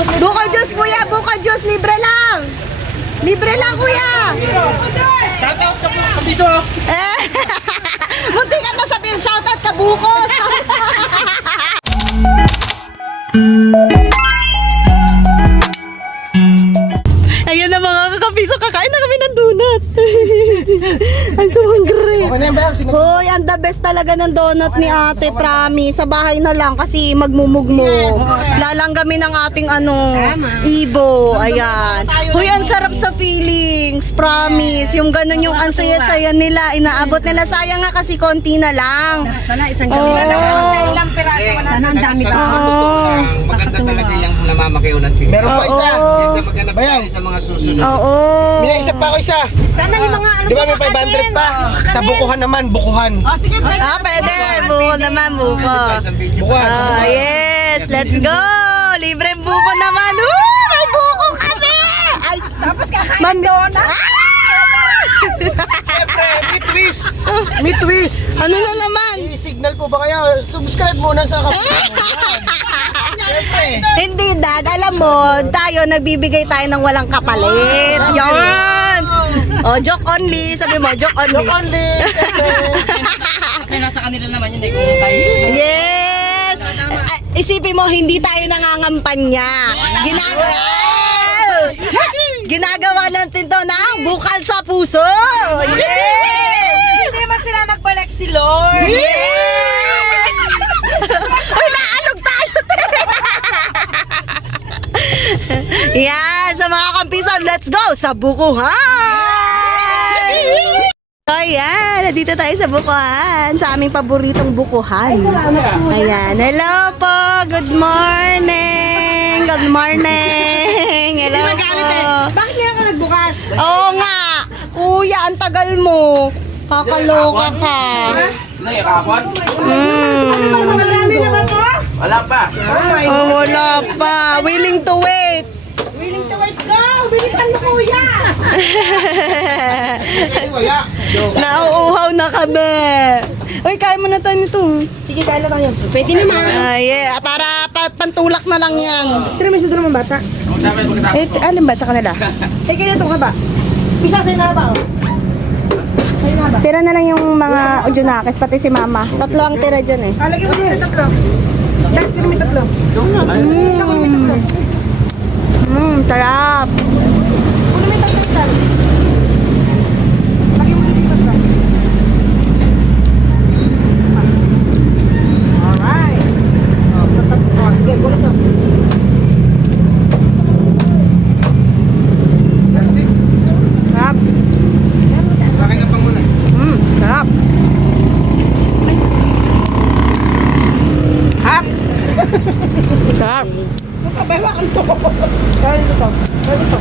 Buko juice, kuya. Buko juice. Libre lang. Libre lang, kuya. Shoutout sa kapiso. Eh, munti ka na sabihin, shoutout ka, bukos. Ayun na mga kakapiso, kakain na kami ng donut. I'm so hungry. Okay na yan ba? Hoy, ang the best talaga ng donut ni ate, promise. Sa bahay na lang kasi magmumugmo. Lalanggamin ng ating ibo. Ayan. Hoy, ang sarap sa feelings, promise. Yung ganun yung ang saya-saya nila, inaabot nila. Sayang nga kasi konti na lang. Wala, isang gabi na lang. Oh. Ilang piraso ka na. Sana ang dami pa. Maganda talaga yung namamakiw ng tingin. Meron pa isa. Kaysa maghanap tayo sa mga susunod. Oo. May isa pa ako isa. Sana yung mga ano. Di ba may 500 pa? Sa bukuhan naman, bukuhan. Oh, sige, pwede. Pwede. Buko naman, buko. Isang video Bukuhan. pa. Yes, let's go! Libre buko naman. May buko kami! Ay, Tapos kakain Ma'am- ng donut. Siyempre, may twist. May twist. ano na naman? I-signal po ba kaya? Subscribe muna sa kapiso. Siyempre. Hindi, Dad. Alam mo, tayo nagbibigay tayo ng walang kapalit. Yan! Oh, joke only. Sabi mo, joke only. Look only. Siyempre. Kasi nasa kanila naman yun eh kung tayo. Yes! Isipin mo, hindi tayo nangangampanya. Ginagawa natin to ng bukal sa puso. Yes! Hindi mo sila mag-collect si Lord. Yes! Uy, naalog tayo, te! Yan, sa mga kampisan, let's go sa bukuhan! So, ayan, nandito tayo sa bukuhan, sa aming paboritong bukuhan. Ayan, hello po, good morning! Good morning! Hello po! Bakit ngayon ka nagbukas? Oo nga, kuya, ang tagal mo. Kakaloka ka. Ano yung kapon? Marami na ba to? Wala pa. Oh, wala pa. Willing to wait. Willing to wait. Go! Bilisan mo, kuya! Wala. Nauuhaw na kami. Uy, kain mo na tayo nito. Sige, kain na tayo. Pwede naman. Yeah, para pantulak na lang yan. Tira, may sudo naman bata. Eh, alin ba sa kanila? Eh, kaya ito ka ba? Isa sa'yo na ba? Tira na lang yung mga Ujunakis, pati si mama. Tatlo ang tira dyan eh. Lagyan mo yung tatlo. Dahil kami tatlo. Sarap. Kunin mo yung tatlo ito. Lagyan mo yung tatlo. Alright. Sa tatlo. Sige, kunin mo. Sarap. Bakit na pa muna? Sarap. Sarap. Papahawakan to. Kaya ito to. Kaya ito.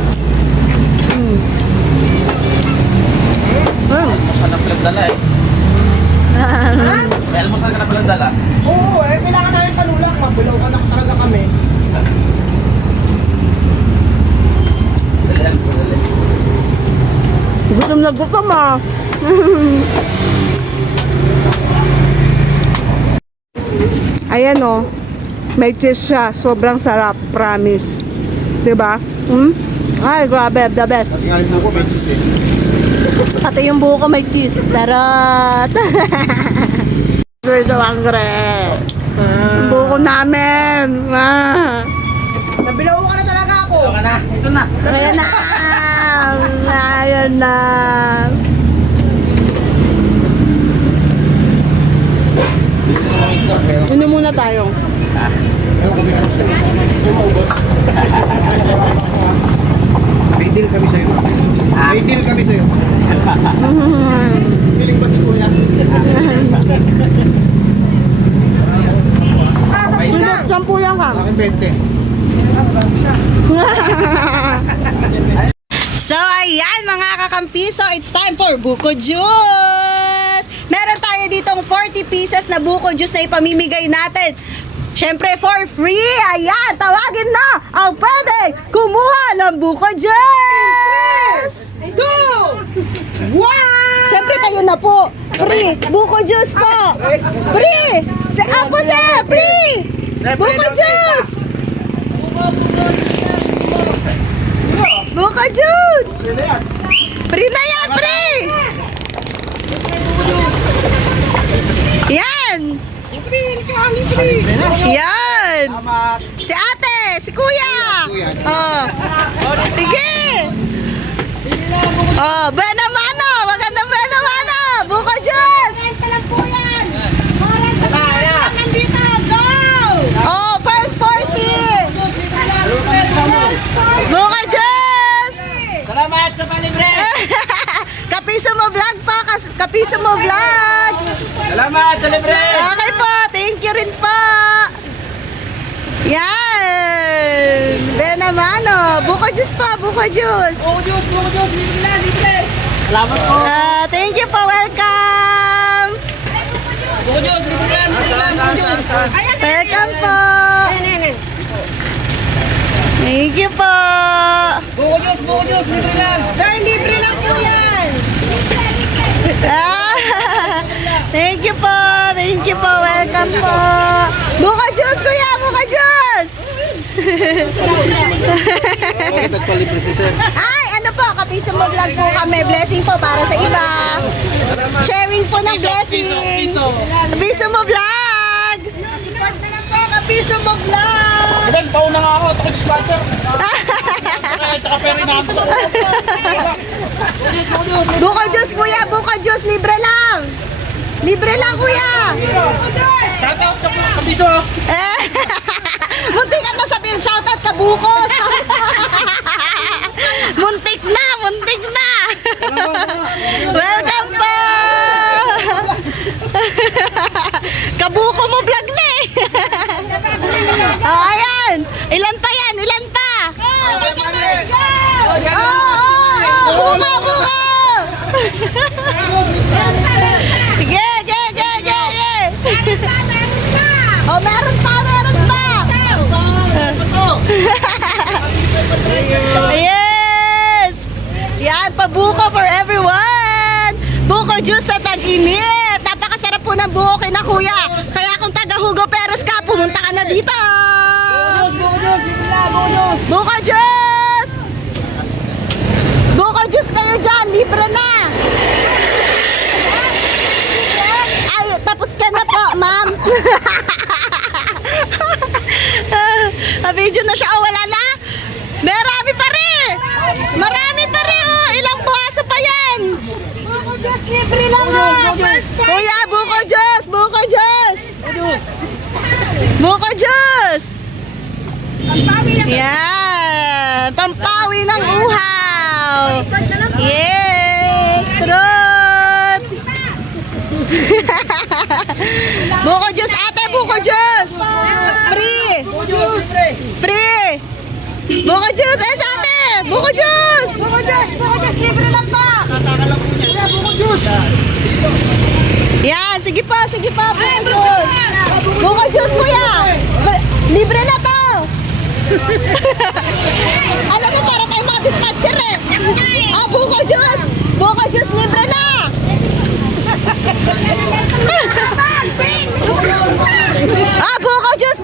Almusal na palang dala eh. May almusal ka na palang dala. Oo, eh, kailangan namin panulak. Mabulaw ka na talaga kami. Dali lang. Dali. Gutom na gutom ah. Ayan oh. May cheese siya. Sobrang sarap. Promise. Diba? Ay, grabe. The best. Pati nga yung buko, may cheese eh. Pati yung buko may cheese. Tarot! We're so hungry. Buko namin. Nabilaw ka na talaga ako. Ito ka na. Ito na. Ayan na. Ayan na. Ano muna tayo? Ewan kami ano sa'yo. May deal kami sa'yo. May deal kami sa'yo. Piling pa si kuya. Sampu yan ka. Akin 20. So, ayan mga kakampiso, it's time for buko juice! Meron tayo ditong 40 pieces na buko juice na ipamimigay natin. Siyempre, for free! Ayan, tawagin na ang pwede kumuha ng buko juice! 2! 1! Siyempre, kayo na po. Free! Buko juice po! Free! Apo sir! Free! Buko juice! Buko juice! Free na yan, free! Yan! Yan! Si ate, si kuya! Oh. Sige! Oh, buena mano! Maganda buena mano! Buko juice! Oh, first 40! Buko juice! Salamat sa palibre! Kapiso mo vlog pa! Kapiso mo vlog! Salamat sa libre! Okay po, thank you rin po. Yan. Buena mano. Buko juice po, buko juice. Salamat po! Thank you po, welcome. Welcome po. Thank you po. Sir, libre lang po yan. Ah, thank you po. Thank you po. Welcome po. Buko juice, kuya. Buko juice. Bakit nagpalibre si sir? Ay, ano po, kapiso mo vlog po kami. Blessing po para sa iba. Sharing po ng blessing. Kapiso mo vlog. Support na lang po, kapiso mo vlog. Ilan taon na nga ako, ito sponsor. Tsaka peri na ako. Buko juice, kuya. Buko juice. Libre lang. Libre lang, kuya. Shoutout sa kapiso. Eh, muntik ka na sabihin, shoutout ka, bukos. Muntik na, muntik na. Welcome po. Kabuko mo vlog na eh. Oh, ayan. Ilan pa yan? Ilan pa? Buko, buko. Sige, sige, sige, sige. Oh, meron pa, meron pa. Yes! Yan, pabuko for everyone! Buko juice sa tag-init! Napakasarap po ng buko kina kuya! Kaya kung taga Hugo Perez ka, pumunta ka na dito! Buko juice! Buko juice kayo dyan! Libre na! Ay, tapos ka na po, ma'am! Video na siya, oh, wala na? Marami pa rin! Marami pa rin, oh! Ilang buwaso pa yan! Libre lang ha. Kuya, buko juice! Buko juice! Buko juice! Yan! Pampawi ng uhaw! Yes! Truth! Buko juice, ate! Buko juice! Free! Free! Buko juice! Eh, sa ate! Buko juice! Buko juice, libre lang po. Buko juice. Yan, sige pa, buko juice. Buko juice, kuya. Libre na to. Alam mo, para tayo mga dispatcher eh. Ah, buko juice, libre na. Ah, buko juice,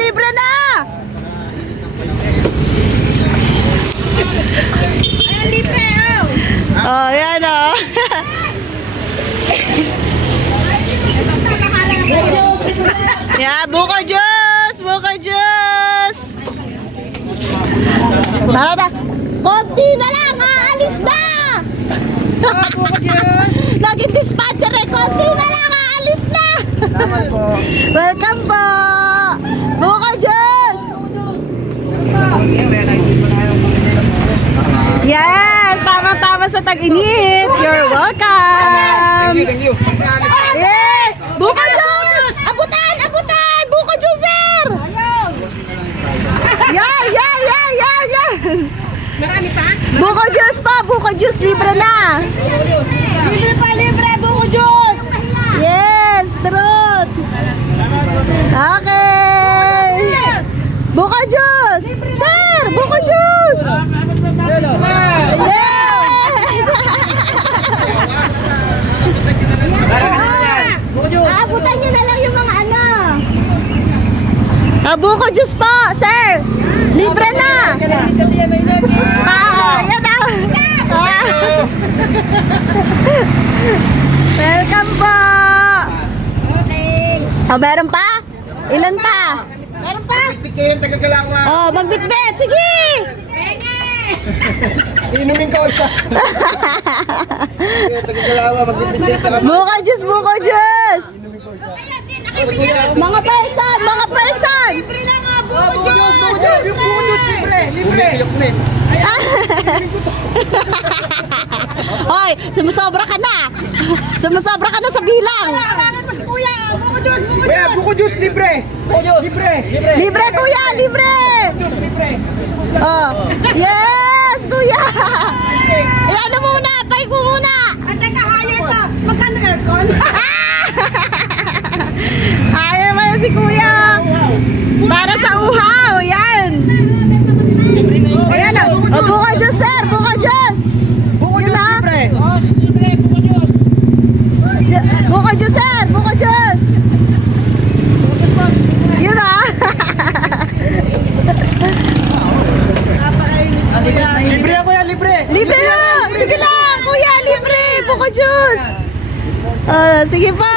libre na. Libre oh. Oh, yan oh. Yeah, buko juice! Tara na. Konti na lang, aalis na! Naging dispatcher eh, konti na lang, aalis na! Welcome po! Buko juice! Yes! Tama-tama sa tag-init! You're welcome! Thank you. Yes! Buko juice! Abutan! Buko juice, sir! Yan! Marami pa? Buko juice, libre na! Libre, buko juice. Yes! Truth! Okay! Buko juice! Sir! Buko juice! Yes! Abutan nyo na lang yung mga ano. Buko juice po, sir. Libre na. Yan na. Welcome po. Okay. Meron pa? Ilan pa? Meron pa? Pipit kayo yung tagagalawa. Oh, magbitbit. Sige. Inumin ko isa. Tagagalawa, magpipit kayo sa kapatid. Buko juice, buko juice. Mga person, mga person. Libre lang nga, buko Diyos! Yung buko juice, libre. Hoy, sumusobra ka na. Sumusobra ka na sa bilang. Kailangan mo si Kuya! Buko Diyos! Buko Kuya, Diyos! buko juice, libre. Libre. Libre, kuya, libre. Oh, yes, kuya. Ano muna, pay ko muna. At teka, higher to! Magkano aircon? Ayaw mo si kuya. Para sa uhaw, yan. Ayan o. Oh, buko juice, sir, buko juice. Buko Yun juice, na. libre. Buko juice, sir, buko juice. Yun ah. Libre ako yan, libre. Libre na! Sige lang, kuya, libre! Buko juice! Sige pa!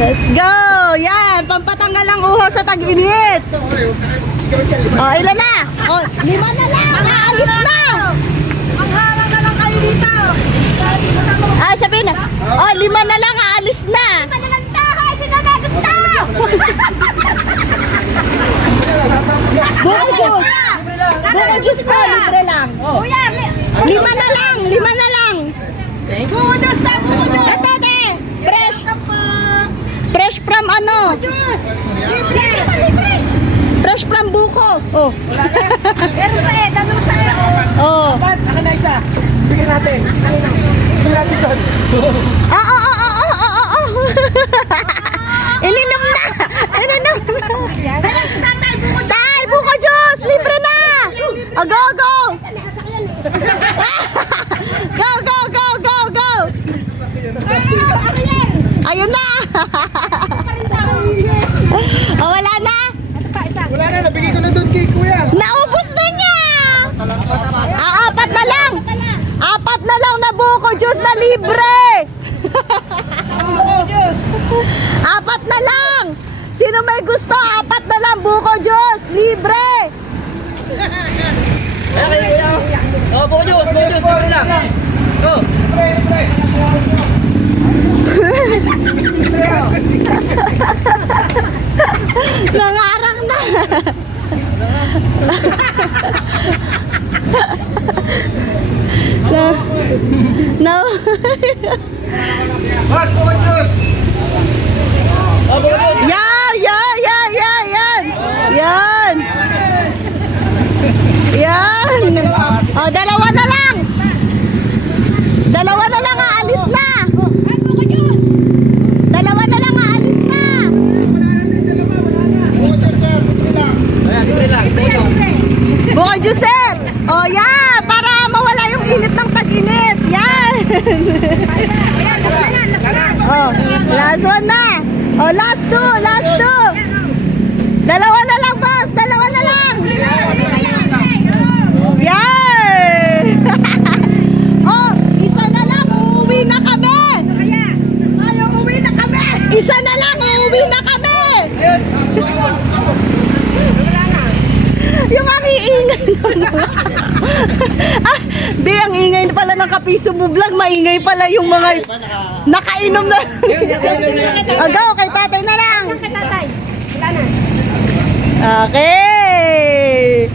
Let's go! Yan, pampatanggal ang uho sa tag-init. Oh, ilan na? Oh, 5 na lang! Aalis na! Ang harang na lang kayo dito! Ah, sabihin na. Oh, 5 na lang, aalis na! Panalantahay! Sino na gusto? Buko juice! Buko juice po, libre lang. Kuya! 5 na lang, 5 na lang. Buko Diyos na! Buko Diyos! Ito, te! Fresh! Fresh from ano? Diyos! Libre! Libre! Fresh from buko. Oh. Pero pa eh, tanong sa'yo! Oh. Pat, akin na isa. Bigyan natin. Sige natin doon. Ininom na! Ininom na! Kaya si tatay, buko Diyos! Tay, buko juice! Libre na! Oh, go, go! Go, go, go, go, go! Ayun na! Oh, wala na? Wala na, nabigay ko na doon kay kuya. Naubos na niya! Apat na lang! Apat na lang na buko juice na libre! Apat na lang! Sino may gusto? Apat na lang buko juice! Libre! Oh, buko juice, libre lang. Go. Libre, libre. Nangarang na! No. Boss, buko juice. Oh, buko juice. Yan! Yan! Yan! Yan! Yan! Yan! Yan! Oh, dalawa na lang! Dalawa na lang, aalis na! Dalawa na lang, aalis na! Buko juice, sir. Libre lang. Ayan, libre lang. Buko juice, sir! Oh, yan! Para mawala yung init ng tag-init! Yan! Oh, last one na! Oh, last two! Last two! Dalawa na lang, boss! Dalawa na lang! Yan! Oh, isa na lang! Uuwi na kami! Ayaw, uwi na kami! Isa na lang! Uuwi na kami! Yung ang iingay ah, di, ang ingay pala ng Kapiso mo vlog. Maingay pala yung mga nakainom na. Go, kay tatay na lang. Tatay, wala na. Okay.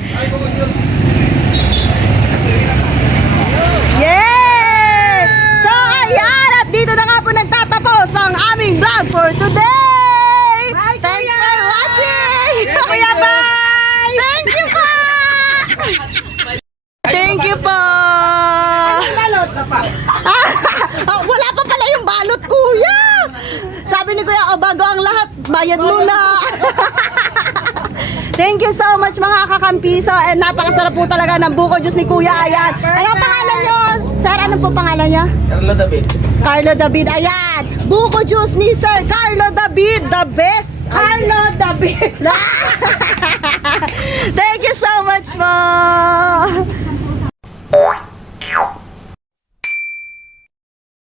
Yes! So, ayan. At dito na nga po nagtatapos ang aming vlog for today. Thanks for watching. Kuya, bye! Thank you po! Thank you po! Balot! Oh, wala pa pala yung balot, kuya! Sabi ni kuya, oh, bago ang lahat, bayad muna. Thank you so much mga kakampiso. And napakasarap po talaga ng buko juice ni kuya. Ayan. Ano ang pangalan nyo? Sir, ano po pangalan nyo? Carlo David. Carlo David. Ayan. Buko juice ni Sir Carlo David. The best. Carlo David. Thank you so much po.